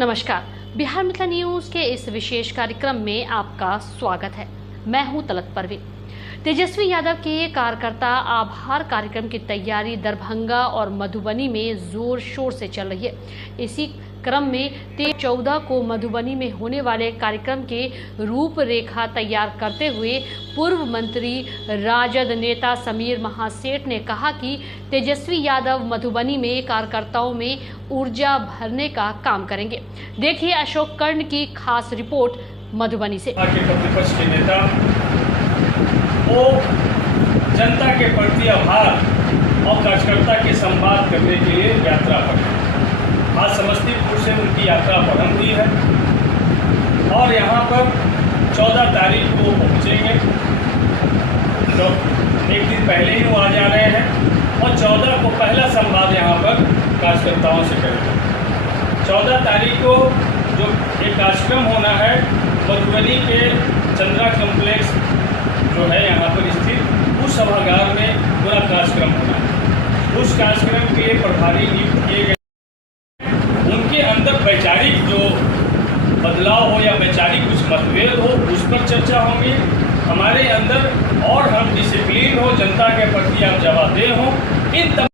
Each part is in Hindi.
नमस्कार, बिहार मिथिला न्यूज के इस विशेष कार्यक्रम में आपका स्वागत है। मैं हूं तलत परवीन। तेजस्वी यादव के कार्यकर्ता आभार कार्यक्रम की तैयारी दरभंगा और मधुबनी में जोर शोर से चल रही है। इसी क्रम में 14 को मधुबनी में होने वाले कार्यक्रम के रूपरेखा तैयार करते हुए पूर्व मंत्री राजद नेता समीर महासेठ ने कहा कि तेजस्वी यादव मधुबनी में कार्यकर्ताओं में ऊर्जा भरने का काम करेंगे। देखिए अशोक कर्ण की खास रिपोर्ट मधुबनी से। प्रतिपक्ष के नेता वो जनता के प्रति आभार और कार्यकर्ता के संवाद करने के लिए यात्रा पर आज समस्तीपुर से उनकी यात्रा प्रारंभ हुई है और यहाँ पर 14 तारीख को पहुँचेंगे। तो एक दिन पहले ही वो आ जा रहे हैं और 14 को पहला संवाद यहाँ पर कार्यकर्ताओं से करेंगे। 14 तारीख को जो एक कार्यक्रम होना है मधुबनी के चंद्रा कॉम्प्लेक्स जो है यहाँ पर स्थित उस सभागार में पूरा कार्यक्रम होना है। उस कार्यक्रम के प्रभारी नियुक्त किए गए। उनके अंदर वैचारिक जो बदलाव हो या वैचारिक कुछ मतभेद हो उस पर चर्चा होगी। हमारे अंदर और हम डिसिप्लिन हो, जनता के प्रति आप जवाबदेह हो। इन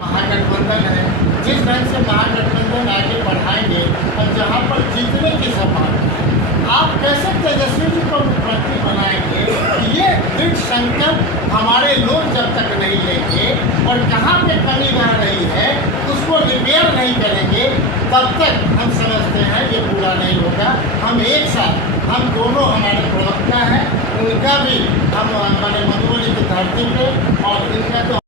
महागठबंधन है, जिस ढंग से महागठबंधन आगे बढ़ाएंगे और जहां पर जीतने की संभावना है, आप कैसे तेजस्वी जी को मुख्यमंत्री बनाएंगे? ये दृढ़ संकल्प हमारे लोग जब तक नहीं लेंगे और कहाँ पे कमी रह रही है उसको रिपेयर नहीं करेंगे तब तक हम समझते हैं ये पूरा नहीं होगा। हम एक साथ हम दोनों हमारे प्रवक्ता हैं, उनका भी हम हमारे मधुबनी की धरती पे और इनका तो